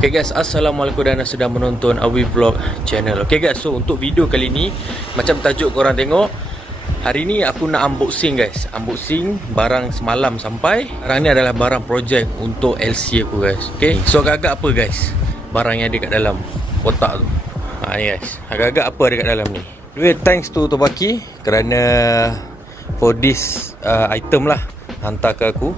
Okay guys, Assalamualaikum dan sudah menonton Awi Vlog channel. Okay guys, so untuk video kali ni, macam tajuk korang tengok, hari ni aku nak unboxing guys. Unboxing barang semalam sampai. Barang ni adalah barang projek untuk LC aku guys. Okay, so agak-agak apa guys barang yang ada kat dalam kotak tu. Ni guys, agak-agak apa ada kat dalam ni. Anyway, thanks to Tobaki kerana for this item lah hantar ke aku.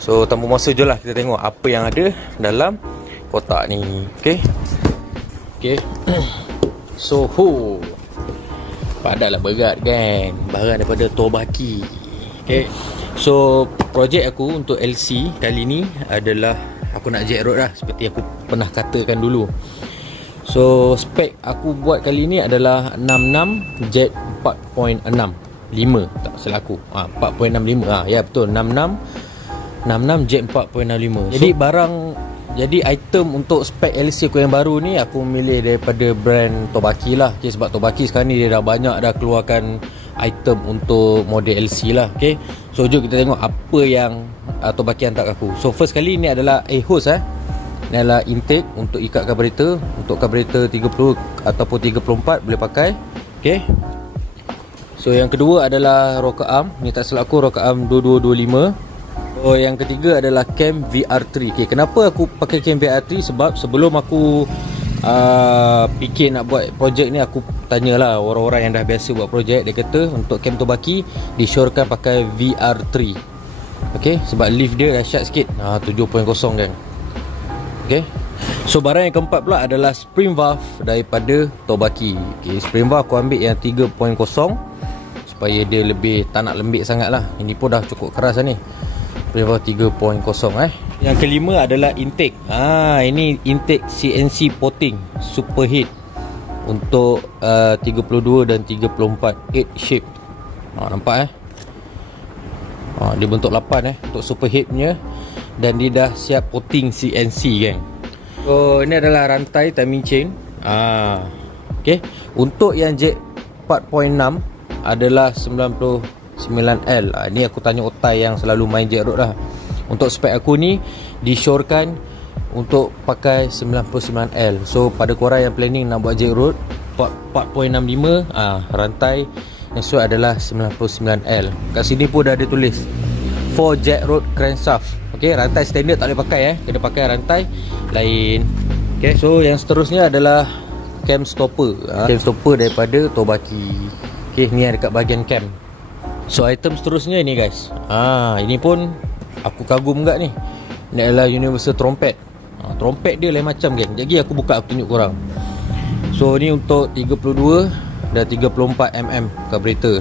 So tanpa masa je lah kita tengok apa yang ada dalam kotak ni. Okay. So padahlah berat kan, barang daripada Tobaki. Okay. So projek aku untuk LC kali ni adalah aku nak jet rod lah, seperti aku pernah katakan dulu. So spek aku buat kali ni adalah 66 jet 4.65 tak salah aku. 4.65. Ya betul, 66 jet 4.65. Jadi item untuk spek LC aku yang baru ni aku milih daripada brand Tobaki lah. Okay, sebab Tobaki sekarang ni dia dah banyak dah keluarkan item untuk model LC lah. Okay, so jom kita tengok apa yang Tobaki hantar aku. So first kali ni adalah hose Ni adalah intake untuk ikat carburetor. Untuk carburetor 30 ataupun 34 boleh pakai. Okay. So yang kedua adalah rocker arm. Ni tak salah aku rocker arm 2225. Oh, yang ketiga adalah cam VR3. Okay, kenapa aku pakai cam VR3? Sebab sebelum aku fikir nak buat projek ni, aku tanyalah orang-orang yang dah biasa buat projek. Dia kata untuk cam Tobaki disyorkan pakai VR3. Okay, sebab lift dia dahsyat sikit. 7.0 kan. Okay, so barang yang keempat pula adalah spring valve daripada Tobaki. Okay, spring valve aku ambil yang 3.0 supaya dia lebih tak nak lembik sangat lah. Ini pun dah cukup keras lah ni, spring valve 3.0. Yang kelima adalah intake. Ini intake CNC potting superheat untuk 32 dan 34 8 shape. Nampak dia bentuk 8 untuk superheat punya. Dan dia dah siap potting CNC kan. So ini adalah rantai timing chain. Okay. Untuk yang jet 4.6 adalah 99L. Ni aku tanya otai yang selalu main jet rod lah. Untuk spek aku ni disyorkan untuk pakai 99L. So pada korang yang planning nak buat jet rod 4.65, rantai yang sesuai adalah 99L. Kat sini pun dah ada tulis for jet rod crankshaft. Okay, rantai standard tak boleh pakai kena pakai rantai lain. Okay, so yang seterusnya adalah cam stopper. Cam stopper daripada Tobaki. Okay, ni yang dekat bahagian cam. So item seterusnya ni guys. Ini pun aku kagum juga ni. Ini adalah universal trompet. Trompet dia lain macam geng. Jadi aku buka, aku tunjuk korang. So ni untuk 32 dan 34mm carburetor.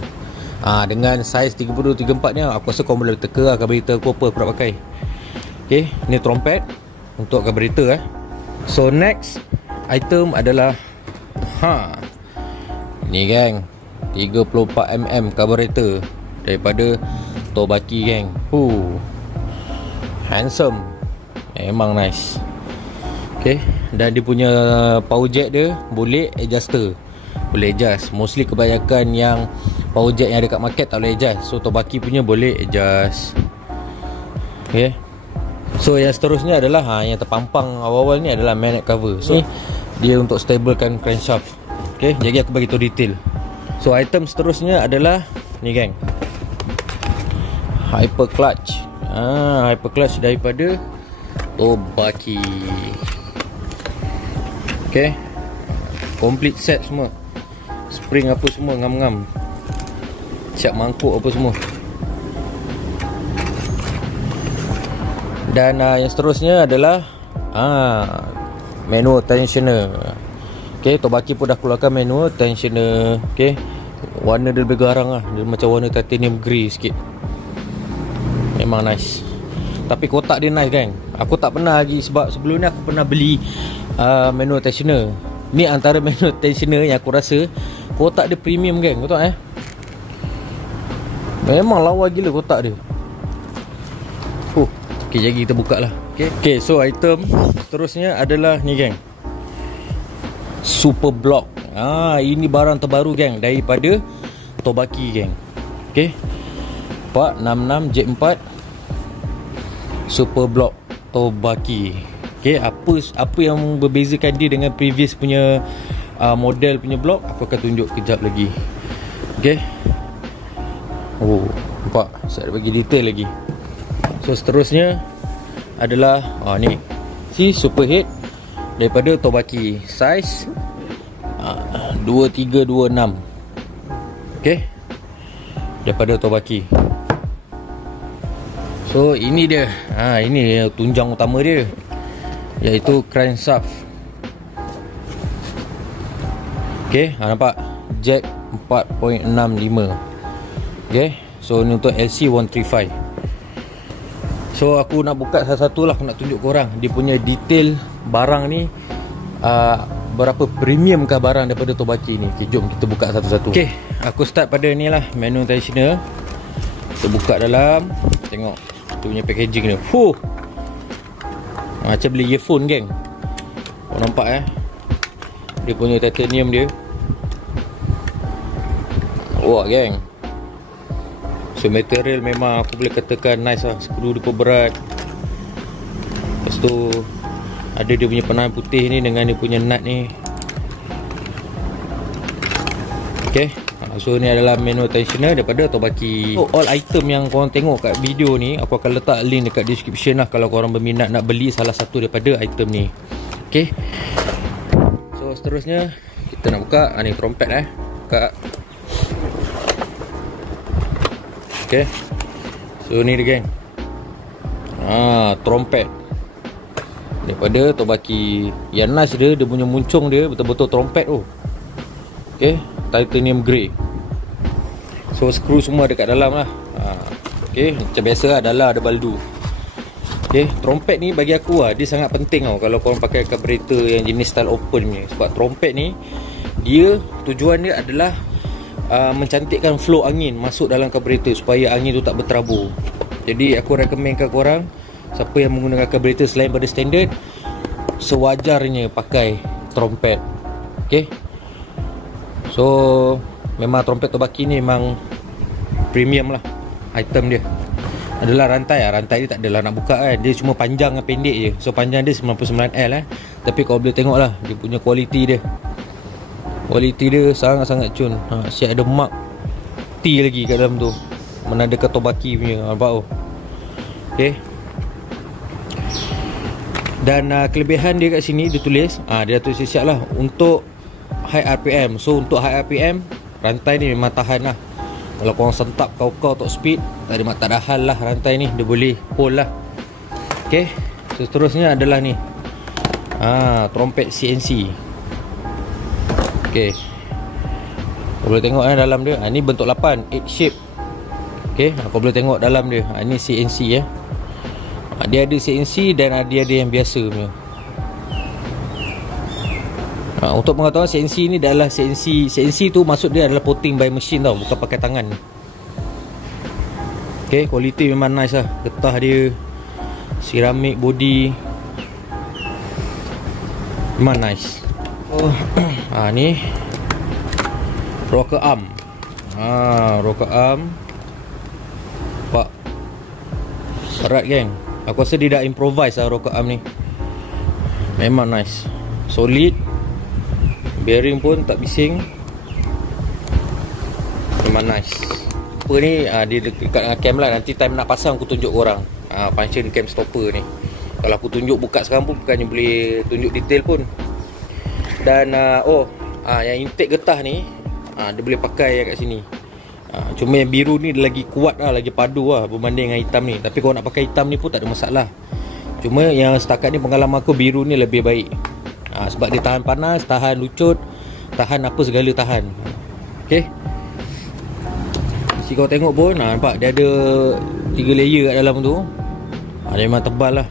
Dengan saiz 32-34 ni aku rasa korang boleh teka lah carburetor aku apa aku nak pakai. Okay, ni trompet untuk carburetor So next item adalah ni gang, 34mm carburetor daripada Tobaki gang. Handsome, memang nice. Okay, dan dia punya power jack dia boleh adjuster, boleh adjust. Mostly kebanyakan yang power jack yang ada kat market tak boleh adjust. So Tobaki punya boleh adjust. Okay, so yang seterusnya adalah yang terpampang awal-awal ni adalah magnet cover. So dia untuk stablekan crankshaft. Okay, jadi aku bagi tahu detail. So item seterusnya adalah ni gang, hyper clutch. Hyper clutch daripada Tobaki. Okay, complete set semua, spring apa semua ngam-ngam, siap mangkuk apa semua. Dan yang seterusnya adalah manual tensioner. Okay, Tobaki pun dah keluarkan manual tensioner. Okay, warna dia lebih garang lah. Dia macam warna titanium grey sikit. Memang nice. Tapi kotak dia nice kan. Aku tak pernah lagi, sebab sebelum ni aku pernah beli manual tensioner. Ni antara manual tensioner yang aku rasa kotak dia premium kan. Kau tahu memang lawa gila kotak dia. Okay, jadi kita buka lah. Okay, so item seterusnya adalah ni gang, super block. Ini barang terbaru gang daripada Tobaki gang. Okay, 466 jet 4 super block Tobaki. Okay, apa yang membezakan dia dengan previous punya model punya blok, aku akan tunjuk kejap lagi. Okay. Oh, nampak? Saya ada bagi detail lagi. So seterusnya adalah ni si superhead daripada Tobaki, size 2326. Okay, daripada Tobaki. So ini dia, ini tunjang utama dia, iaitu crankshaft. Okay, nampak? Jack 4.65. Okay, so ni untuk LC135. So aku nak buka satu-satu lah, aku nak tunjuk korang dia punya detail barang ni, berapa premiumkah barang daripada Tobaki ni. Okay, jom kita buka satu-satu. Okay, aku start pada ni lah, menu tensioner. Kita buka dalam, tengok dia punya packaging dia. Macam beli earphone, geng. Kau nampak dia punya titanium dia. Wah, geng. So material memang aku boleh katakan nice lah. Skru dia pun berat. Lepas tu ada dia punya penahan putih ni dengan dia punya nut ni. Okay, so ni adalah menu tensioner daripada Tobaki. So all item yang korang tengok kat video ni, aku akan letak link dekat description lah, kalau korang berminat nak beli salah satu daripada item ni. Okay, so seterusnya kita nak buka ni trompet. Buka. Okay, so ni dia, geng. Trompet daripada Tobaki. Yang nice dia punya muncung dia betul-betul trompet tu. Okay, titanium grey. So skru semua dekat dalam lah. Okay, macam biasa lah, dalam ada baldu. Okay, trompet ni bagi aku dia sangat penting tau kalau korang pakai carburetor yang jenis style open ni. Sebab trompet ni, dia tujuan dia adalah mencantikkan flow angin masuk dalam carburetor supaya angin tu tak berterabur. Jadi aku recommendkan korang, siapa yang menggunakan carburetor selain pada standard, sewajarnya pakai trompet. Okay, so memang trompet Tobaki ni memang premium lah. Item dia adalah rantai. Rantai dia tak adalah nak buka kan, dia cuma panjang dan pendek je. So panjang dia 99L tapi kau boleh tengok lah dia punya kualiti dia. Kualiti dia sangat-sangat cun. Siap ada mark T lagi kat dalam tu, menandakan Tobaki punya. Nampak tu? Okay. Dan kelebihan dia kat sini dia tulis, dia tulis siap lah untuk high RPM. So untuk high RPM, rantai ni memang tahan lah. Kalau korang sentap kau top speed, tak ada hal lah rantai ni, dia boleh hold lah. Okay, seterusnya adalah ni trompet CNC. Okay, kau boleh tengok dalam dia. Ni bentuk 8 shape. Okay, kau boleh tengok dalam dia. Ni CNC dia ada CNC dan dia ada yang biasa punya. Untuk pengetahuan, CNC ni adalah CNC tu maksud dia adalah potting by machine tau, bukan pakai tangan. Okay, kualiti memang nice lah. Getah dia, ceramic body, memang nice. Ni rocker arm. Rocker arm. Pak, berat, geng. Aku rasa dia dah improvise lah rocker arm ni. Memang nice, solid. Bearing pun tak bising. Memang nice. Apa ni, dia dekat dengan cam lah. Nanti time nak pasang aku tunjuk korang function cam stopper ni. Kalau aku tunjuk buka sekarang pun bukannya boleh tunjuk detail pun. Dan yang intake getah ni, dia boleh pakai kat sini. Cuma yang biru ni dia lagi kuat lah, lagi padu lah berbanding dengan hitam ni. Tapi kalau nak pakai hitam ni pun tak ada masalah. Cuma yang setakat ni pengalaman aku, biru ni lebih baik. Sebab dia tahan panas, tahan lucut, tahan apa segala tahan. Okay, si kau tengok pun nampak dia ada 3 layer kat dalam tu. Dia memang tebal lah.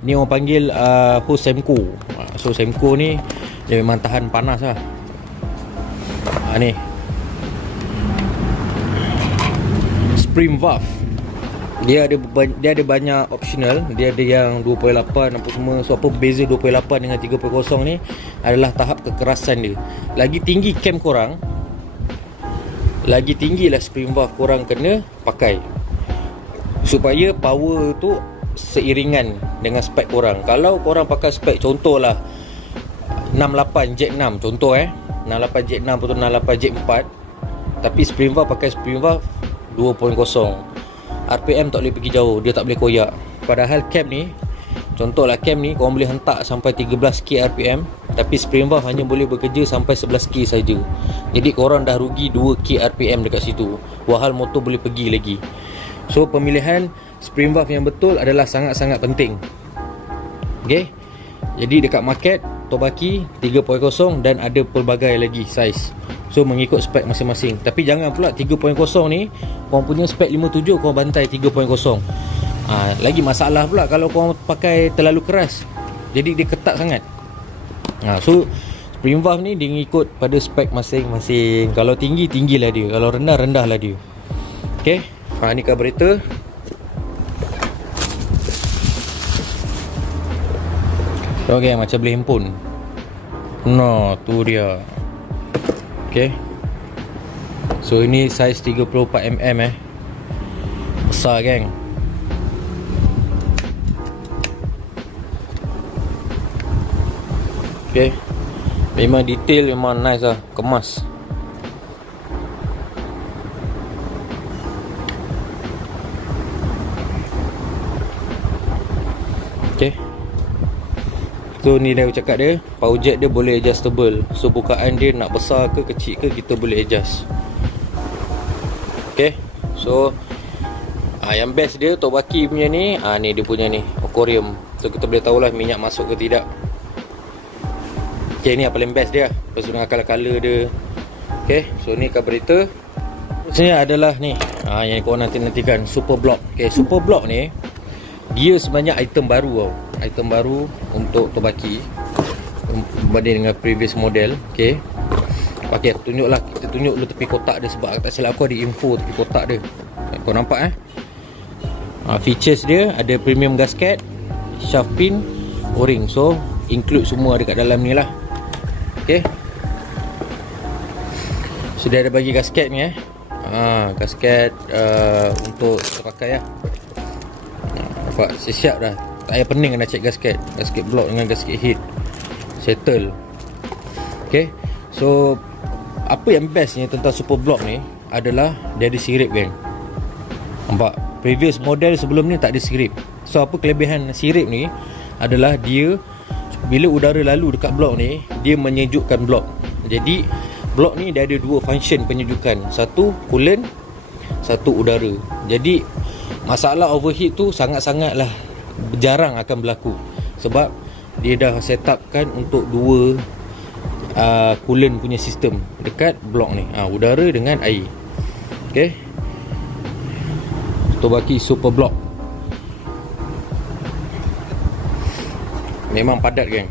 Ni orang panggil hose Semco. So Semco ni dia memang tahan panas lah. Ni spring valve, dia ada banyak optional. Dia ada yang 2.8 apa semua. So apa beza 2.8 dengan 3.0 ni adalah tahap kekerasan dia. Lagi tinggi cam korang, lagi tinggilah spring valve korang kena pakai, supaya power tu seiringan dengan spek korang. Kalau korang pakai spek contohlah 68 Jack 6 contoh 68 Jack 6 atau 68 Jack 4, tapi spring valve pakai spring valve 2.0, RPM tak boleh pergi jauh, dia tak boleh koyak. Padahal cam ni, contohlah cam ni korang boleh hentak sampai 13k RPM, tapi spring valve hanya boleh bekerja sampai 11k saja. Jadi korang dah rugi 2k RPM dekat situ, walhal motor boleh pergi lagi. So pemilihan spring valve yang betul adalah sangat-sangat penting. Okay, jadi dekat market Tobaki 3.0 dan ada pelbagai lagi saiz. So mengikut spek masing-masing. Tapi jangan pula 3.0 ni korang punya spek 57 korang bantai 3.0. Lagi masalah pula kalau korang pakai terlalu keras, jadi dia ketat sangat. So spring valve ni dia ikut pada spek masing-masing. Kalau tinggi, tinggilah dia. Kalau rendah, rendahlah dia. Okay, ni carburetor. Okay, macam boleh handphone. No, tu dia. Okay, so ini saiz 34mm besar geng. Okay, memang detail, memang nice lah, kemas. Okay, so ni dah cakap dia, power jack dia boleh adjustable. So bukaan dia nak besar ke kecil ke, kita boleh adjust. Okay, so yang best dia Tobaki punya ni, ni dia punya ni aquarium. So kita boleh tahulah minyak masuk ke tidak. Okay, ni yang paling best dia. Lepas tu dengan color-color dia. Okay, so ni carburetor. Sini adalah ni, yang korang nantikan super block. Okay, super block ni dia sebenarnya item baru tau. Item baru untuk Tobaki berbanding dengan previous model. Okay, aku tunjuklah. Kita tunjuk dulu tepi kotak dia, sebab tak silap aku ada info tepi kotak dia. Kau nampak features dia ada premium gasket, shaft pin, o-ring. So include semua dekat dalam ni lah. Okay, so dia ada bagi gasket ni gasket untuk terpakai lah. Nampak siap dah, tak payah pening nak check gasket. Gasket block dengan gasket heat settle. Okay, so apa yang bestnya tentang super block ni adalah dia ada sirip geng. Nampak, previous model sebelum ni tak ada sirip. So apa kelebihan sirip ni adalah dia bila udara lalu dekat blok ni, dia menyejukkan blok. Jadi blok ni dia ada dua function penyejukan, satu coolant, satu udara. Jadi masalah overheat tu sangat-sangatlah jarang akan berlaku, sebab dia dah set upkan untuk dua coolant punya sistem dekat blok ni, udara dengan air. Okay, Tobaki super block memang padat geng.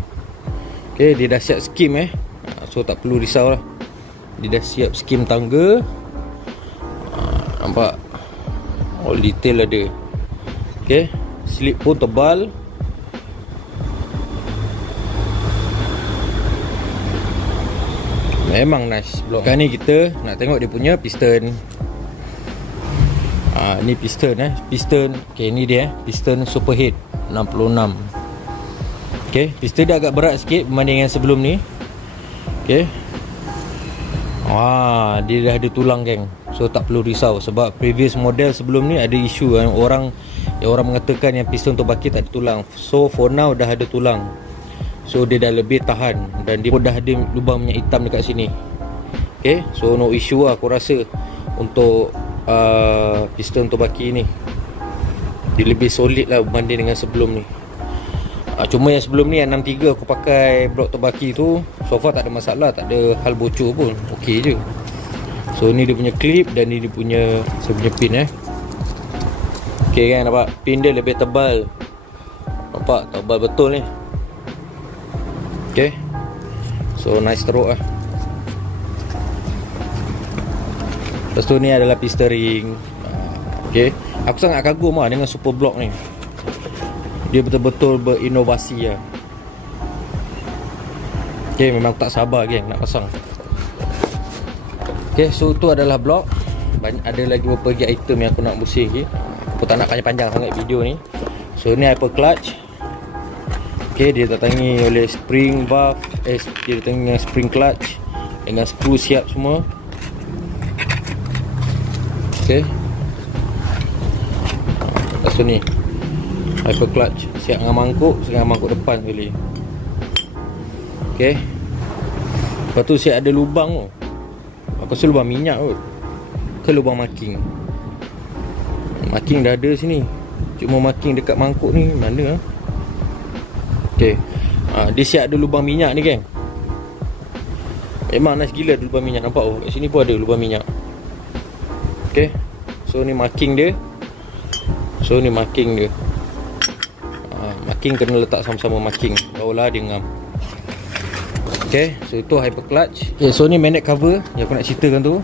Okay, dia dah siap skim so tak perlu risau lah. Dia dah siap skim tangga. Nampak, all detail ada. Okay, slip pun tebal. Memang nice block. Sekarang ni kita nak tengok dia punya piston. Ni piston piston. Okay, ni dia piston superhead 66. Okay, piston dia agak berat sikit berbanding yang sebelum ni. Okay, dia dah ada tulang geng. So tak perlu risau, sebab previous model sebelum ni ada isu orang mengatakan yang piston Tobaki tak ada tulang. So for now dah ada tulang. So dia dah lebih tahan, dan dia pun dah ada lubang minyak hitam dekat sini. Okay, so no issue lah aku rasa untuk piston Tobaki ni. Dia lebih solid lah berbanding dengan sebelum ni. Cuma yang sebelum ni yang 63 aku pakai blok Tobaki tu, so far tak ada masalah, tak ada hal bocor pun, okey je. So ni dia punya clip, dan ni dia punya pin okey kan, nampak pin dia lebih tebal. Nampak tebal betul ni. Okay, so nice teruk lah. Lepas tu ni adalah piston ring. Okay, aku sangat kagum lah dengan super block ni. Dia betul-betul berinovasi lah. Okay, memang tak sabar geng nak pasang. Okay, so tu adalah blok. Ada lagi beberapa item yang aku nak pusing lagi. Aku tak nak panjang-panjang sangat video ni. So ni hyper clutch. Okay, dia tertangi oleh spring valve, dia tertangi dengan spring clutch dengan skru siap semua. Okay. Lepas tu ni hyper clutch siap dengan mangkuk depan sekali. Okay. Lepas tu siap ada lubang tu. Aku rasa lubang minyak kot ke lubang marking. Marking dah ada sini, cuma marking dekat mangkuk ni mana? Okay. Dia siap ada lubang minyak ni geng. Memang nice gila ada lubang minyak. Nampak oh, kat sini pun ada lubang minyak. Okay. So ni marking dia. Marking kena letak sama-sama marking, barulah dia ngam. Okay. So itu hyper clutch. Okay, so ni magnet cover yang aku nak ceritakan tu.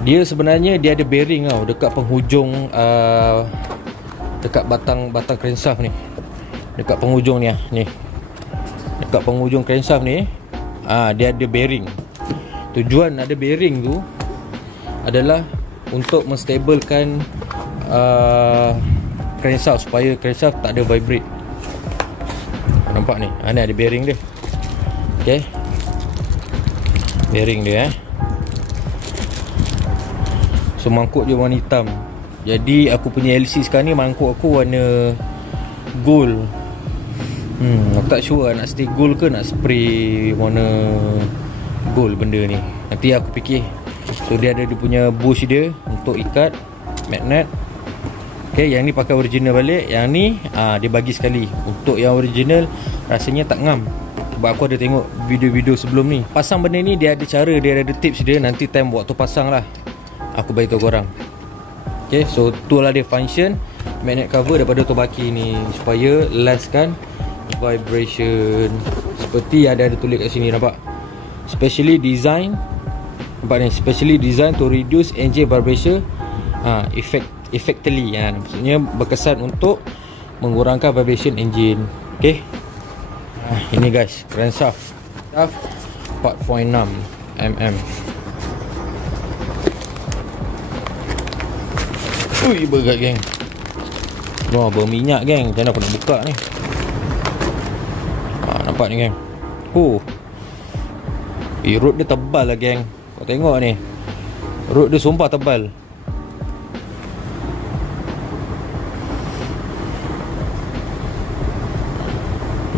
Dia sebenarnya dia ada bearing tau dekat penghujung dekat batang crankshaft ni. Dekat penghujung ni ni. Dekat penghujung crankshaft ni dia ada bearing. Tujuan ada bearing tu adalah untuk menstabilkan crankshaft supaya crankshaft tak ada vibrate. Nampak ni? Ni ada bearing dia. Okay. Bearing dia So mangkuk dia warna hitam. Jadi aku punya LC sekarang ni mangkuk aku warna gold. Aku tak sure nak stay gold ke nak spray warna gold benda ni. Nanti aku fikir. So dia ada dia punya bush dia untuk ikat magnet. Okay, yang ni pakai original balik. Yang ni dia bagi sekali. Untuk yang original rasanya tak ngam. Sebab aku ada tengok video-video sebelum ni. Pasang benda ni dia ada cara, dia ada tips dia. Nanti time waktu pasang lah aku beritahu korang. Okay, so tu lah dia function magnet cover daripada Tobaki ni, supaya less kan vibration. Seperti ada tulis kat sini, nampak? Specially design. Nampak ni, specially design to reduce engine vibration effectively. Maksudnya berkesan untuk mengurangkan vibration engine. Okay. Ini guys, crankshaft 4.6 mm. Ui, berat geng. Wah, berminyak geng. Macam mana aku nak buka ni? Nampak ni geng. Road dia tebal lah geng. Kau tengok ni, road dia sumpah tebal.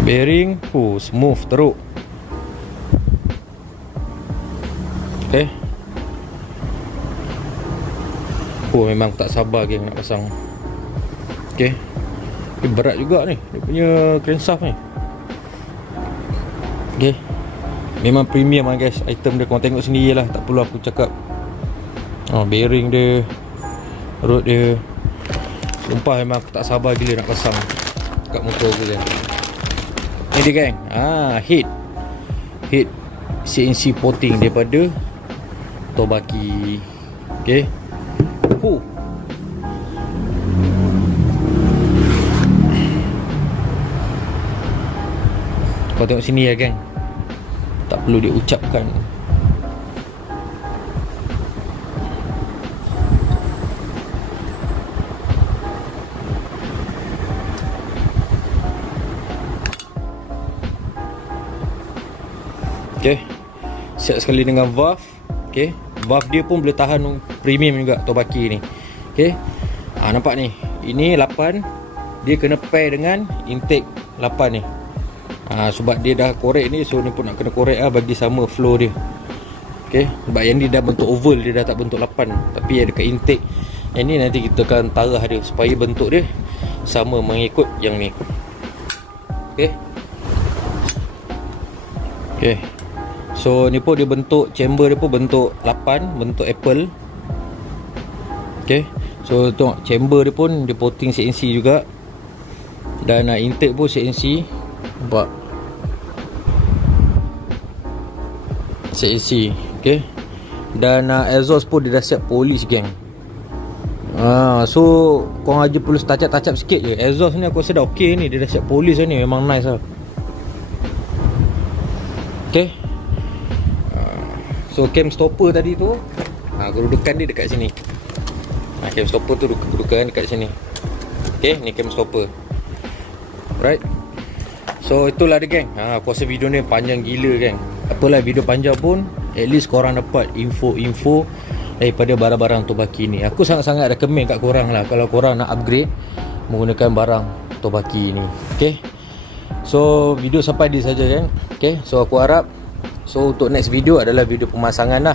Bearing smooth teruk. Okay. Memang tak sabar geng nak pasang. Okay. Berat juga ni dia punya crankshaft ni. Okay. Memang premium lah guys. Item dia korang tengok sendiri lah, tak perlu aku cakap. Bearing dia, road dia, sumpah memang aku tak sabar gila nak pasang kat motor aku kan. Ni dia geng. Head CNC porting daripada Tobaki. Okay. Kau tengok sini ya geng. Tak perlu diucapkan. Okay. Siap sekali dengan valve. Okay. Valve dia pun boleh tahan premium juga Tobaki ni. Okay. Nampak ni, ini 8. Dia kena pair dengan intake 8 ni. Sebab dia dah korek ni, so ni pun nak kena korek lah, bagi sama flow dia. Okay. Sebab yang ni dah bentuk oval, dia dah tak bentuk 8. Tapi yang dekat intake yang ni nanti kita akan tarah dia supaya bentuk dia sama mengikut yang ni. Okay. Okay. So ni pun dia bentuk, chamber dia pun bentuk 8, bentuk apple. Okay. So tengok chamber dia pun dia porting CNC juga. Dan intake pun CNC. Nampak CNC. Okay. Dan exhaust pun dia dah siap polish geng. So korang aja perlu touch-up sikit je. Exhaust ni aku rasa dah ok ni. Dia dah siap polish ni. Memang nice lah. Okay. So cam stopper tadi tu, kedudukan dia dekat sini. Cam stopper tu kedudukan dekat sini. Okay, ni cam stopper. Right. So itulah dia geng. Aku rasa video ni panjang gila geng. Apalah video panjang pun, at least korang dapat info-info daripada barang-barang Tobaki ni. Aku sangat-sangat recommend kat korang lah kalau korang nak upgrade menggunakan barang Tobaki ni. Okay. So video sampai di saja geng. Okay. So aku harap, so untuk next video adalah video pemasangan lah.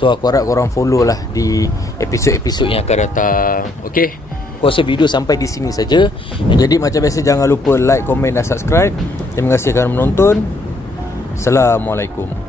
So aku harap korang follow lah di episod-episod yang akan datang. Okay. Aku rasa video sampai di sini saja. Jadi macam biasa, jangan lupa like, komen dan subscribe. Terima kasih kerana menonton. Assalamualaikum.